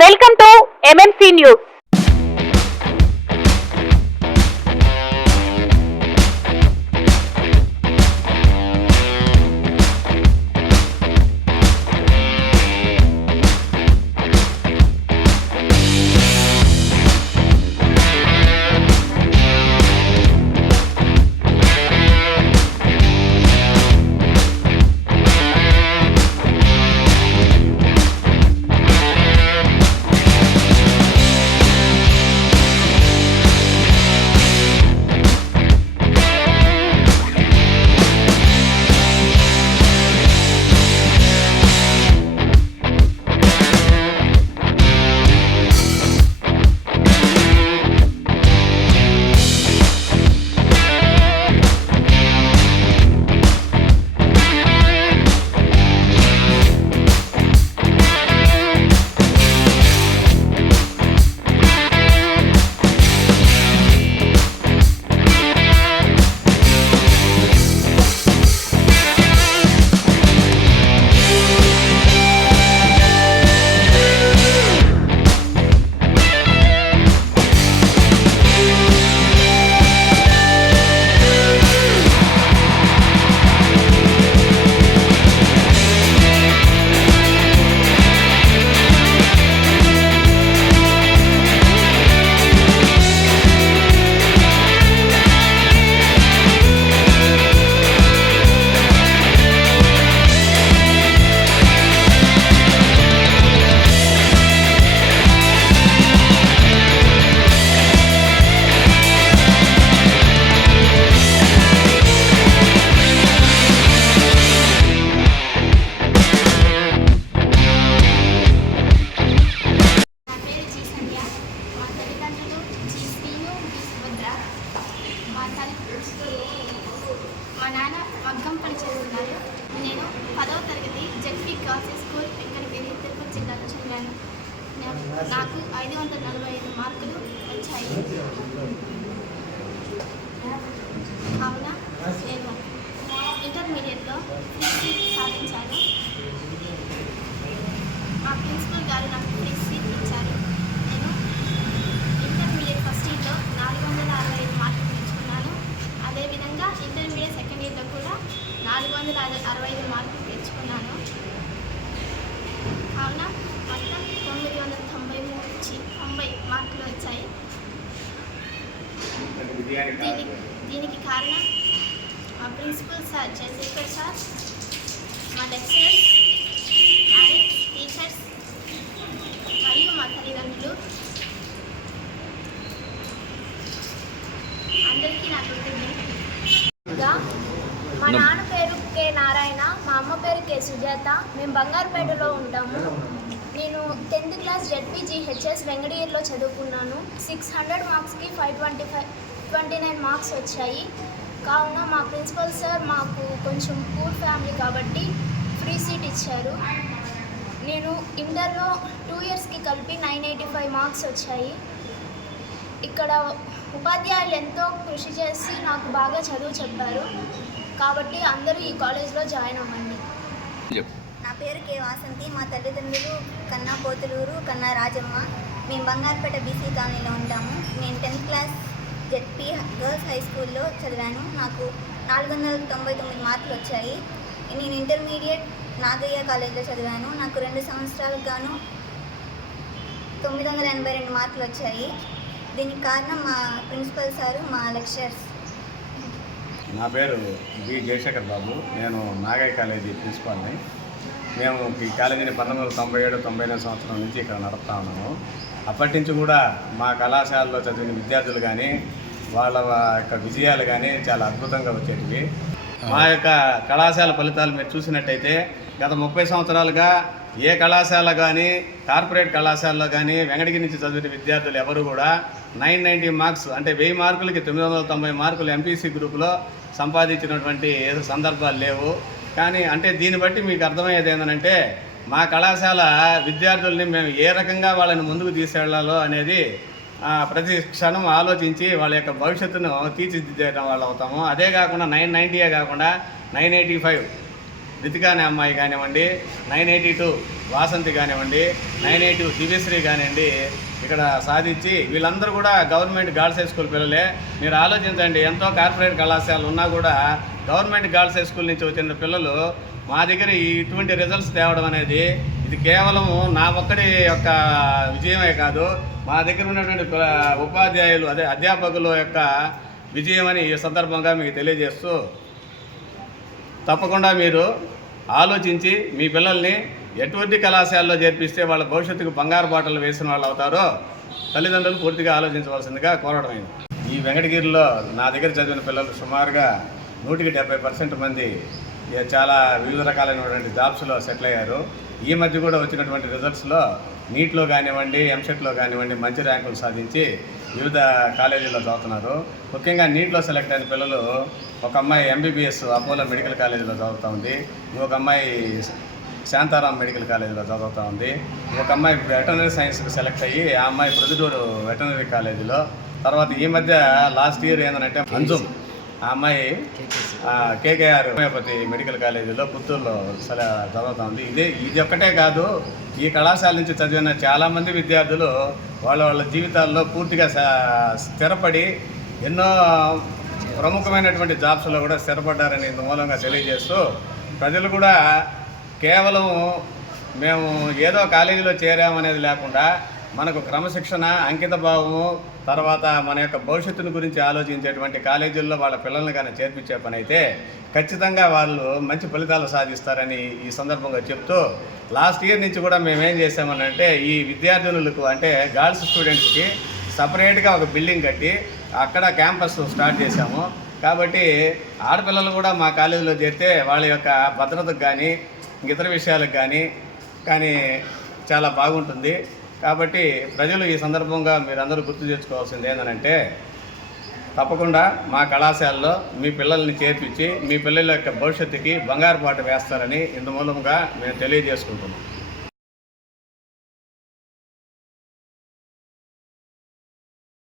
Welcome to MMC news. మా నాన్న మగ్గం పని చేస్తున్నారు. నేను 10వ తరగతి ZP girls school Venkatagiri Tirupati జిల్లాలో చదివాను. నాకు 545 మార్కులు వచ్చాయి. కావున నేను ఇంటర్మీడియట్లో సీట్ సాధించాను. మా ప్రిన్సిపల్ గారు నాకు ఫ్రీ సీట్ ఇచ్చారు. నేను ఇంటర్మీడియట్ ఫస్ట్ ఇయర్లో 465 మార్కులు తెచ్చుకున్నాను. అదేవిధంగా ఇంటర్మీడియట్ సెకండ్ ఇయర్లో కూడా 465 మార్కులు తెచ్చుకున్నాను. కావున మొత్తం 990 మార్కులు వచ్చాయి. దీనికి కారణం మా ప్రిన్సిపల్ సార్ జయశేఖర్ సార్, మా లెక్చరర్స్, టీచర్స్ మరియు మా తల్లిదండ్రులు అందరికీ నా కృతజ్ఞతలు. మా నాన్న పేరు కె నారాయణ, మా అమ్మ పేరు కె సుజాత. మేము బంగారుపేటలో ఉంటాము. నేను 10th క్లాస్ జెడ్పీజీహెచ్ఎస్ వెంగడగిరిలో చదువుకున్నాను. 600 మార్క్స్కి 529 మార్క్స్ వచ్చాయి. కావున మా ప్రిన్సిపల్ సార్ మాకు కొంచెం పూర్ ఫ్యామిలీ కాబట్టి ఫ్రీ సీట్ ఇచ్చారు. నేను ఇంటర్లో 2 ఇయర్స్కి కలిపి 985 మార్క్స్ వచ్చాయి. ఇక్కడ ఉపాధ్యాయులు ఎంతో కృషి చేసి నాకు బాగా చదువు చెప్పారు. కాబట్టి అందరూ ఈ కాలేజ్లో జాయిన్ అవ్వండి. నా పేరు కే వాసంతి. మా తల్లిదండ్రులు కన్నా పోతులూరు, కన్నా రాజమ్మ. మేము బంగారుపేట బీసీ కాలనీలో ఉంటాము. నేను 10th class ZP girls high స్కూల్లో చదివాను. నాకు 499 మార్కులు వచ్చాయి. నేను ఇంటర్మీడియట్ నాగయ్య కాలేజ్లో చదివాను. నాకు 2 సంవత్సరాలకు గాను 982 మార్కులు వచ్చాయి. దీనికి కారణం మా ప్రిన్సిపల్ సారు, మా లెక్చరర్స్. నా పేరు బి జయశేఖర్ బాబు. నేను నాగయ్య కాలేజీ ప్రిన్సిపాల్ని. మేము ఈ కాలేజీని 1997-98 సంవత్సరం నుంచి ఇక్కడ నడుపుతా ఉన్నాము. అప్పటి నుంచి కూడా మా కళాశాలలో చదివిన విద్యార్థులు కానీ వాళ్ళ యొక్క విజయాలు కానీ చాలా అద్భుతంగా వచ్చేటివి. మా యొక్క కళాశాల ఫలితాలు మీరు చూసినట్టయితే గత 30 సంవత్సరాలుగా ఏ కళాశాల కానీ కార్పొరేట్ కళాశాలలో కానీ వెంకటగిరి నుంచి చదివిన విద్యార్థులు ఎవరు కూడా 990 మార్క్స్ అంటే 1000 మార్కులకి 990 మార్కులు ఎంపీసీ గ్రూపులో సంపాదించినటువంటి సందర్భాలు లేవు. కానీ అంటే దీన్ని బట్టి మీకు అర్థమయ్యేది ఏంటంటే మా కళాశాల విద్యార్థుల్ని మేము ఏ రకంగా వాళ్ళని ముందుకు తీసుకెళ్లాలో అనేది ప్రతి క్షణం ఆలోచించి వాళ్ళ యొక్క భవిష్యత్తును తీర్చిదిద్దే వాళ్ళు అవుతాము. అదే కాకుండా 990 కాకుండా 985 రితికా అనే అమ్మాయి కానివ్వండి, 982 వాసంతి కానివ్వండి, 982 దివ్యశ్రీ కానివ్వండి, ఇక్కడ సాధించి వీళ్ళందరూ కూడా గవర్నమెంట్ గర్ల్స్ హై స్కూల్ పిల్లలే. మీరు ఆలోచించండి, ఎంతో కార్పొరేట్ కళాశాలలు ఉన్నా కూడా గవర్నమెంట్ గర్ల్స్ హై స్కూల్ నుంచి వచ్చిన పిల్లలు మా దగ్గర ఇటువంటి రిజల్ట్స్ తేవడం అనేది ఇది కేవలం నా ఒక్కడి యొక్క విజయమే కాదు, మా దగ్గర ఉన్నటువంటి ఉపాధ్యాయులు అధ్యాపకుల యొక్క విజయం అని ఈ సందర్భంగా మీకు తెలియజేస్తూ, తప్పకుండా మీరు ఆలోచించి మీ పిల్లల్ని ఎటువంటి కళాశాలలో చేర్పిస్తే వాళ్ళ భవిష్యత్తుకు బంగారు బాటలు వేసిన వాళ్ళు అవుతారో తల్లిదండ్రులు పూర్తిగా ఆలోచించవలసిందిగా కోరడమైంది. ఈ వెంకటగిరిలో నా దగ్గర చదివిన పిల్లలు సుమారుగా 170% మంది చాలా వివిధ రకాలైనటువంటి జాబ్స్లో సెటిల్ అయ్యారు. ఈ మధ్య కూడా వచ్చినటువంటి రిజల్ట్స్లో నీట్లో కానివ్వండి, ఎంసెట్లో కానివ్వండి మంచి ర్యాంకులు సాధించి వివిధ కాలేజీల్లో చదువుతున్నారు. ముఖ్యంగా నీట్లో సెలెక్ట్ అయిన పిల్లలు, ఒక అమ్మాయి ఎంబీబీఎస్ అపోలో మెడికల్ కాలేజీలో చదువుతూ ఉంది, ఇంకొక అమ్మాయి శాంతారాం మెడికల్ కాలేజీలో చదువుతూ ఉంది, ఒక అమ్మాయి వెటనరీ సైన్స్కి సెలెక్ట్ అయ్యి ఆ అమ్మాయి ప్రొద్దుటూరు వెటనరీ కాలేజీలో, తర్వాత ఈ మధ్య లాస్ట్ ఇయర్ ఏంటంటే అంజుమ్ ఆ అమ్మాయి కేకేఆర్ హోమియోపతి మెడికల్ కాలేజీలో పుత్తూరులో చదువుతూ ఉంది. ఇది ఒక్కటే కాదు, ఈ కళాశాల నుంచి చదివిన చాలామంది విద్యార్థులు వాళ్ళ జీవితాల్లో పూర్తిగా స్థిరపడి ఎన్నో ప్రముఖమైనటువంటి జాబ్స్లో కూడా స్థిరపడ్డారని ఇందు మూలంగా తెలియజేస్తూ, ప్రజలు కూడా కేవలం మేము ఏదో కాలేజీలో చేరామనేది లేకుండా మనకు క్రమశిక్షణ, అంకిత భావము, తర్వాత మన యొక్క భవిష్యత్తుని గురించి ఆలోచించేటువంటి కాలేజీల్లో వాళ్ళ పిల్లల్ని కానీ చేర్పించే పని అయితే ఖచ్చితంగా వాళ్ళు మంచి ఫలితాలు సాధిస్తారని ఈ సందర్భంగా చెప్తూ, లాస్ట్ ఇయర్ నుంచి కూడా మేము ఏం చేసామనంటే ఈ విద్యార్థినులకు అంటే గర్ల్స్ స్టూడెంట్స్కి సపరేట్గా ఒక బిల్డింగ్ కట్టి అక్కడ క్యాంపస్ స్టార్ట్ చేశాము. కాబట్టి ఆడపిల్లలు కూడా మా కాలేజీలో చేరితే వాళ్ళ యొక్క భద్రతకు కానీ ఇతర విషయాలకు కానీ చాలా బాగుంటుంది. కాబట్టి ప్రజలు ఈ సందర్భంగా మీరందరూ గుర్తు తెచ్చుకోవాల్సింది ఏంటంటే, తప్పకుండా మా కళాశాలలో మీ పిల్లల్ని చేర్పించి మీ పిల్లల యొక్క భవిష్యత్తుకి బంగారు బాట వేస్తారని ఇందు మూలంగా మేము తెలియజేసుకుంటున్నాం.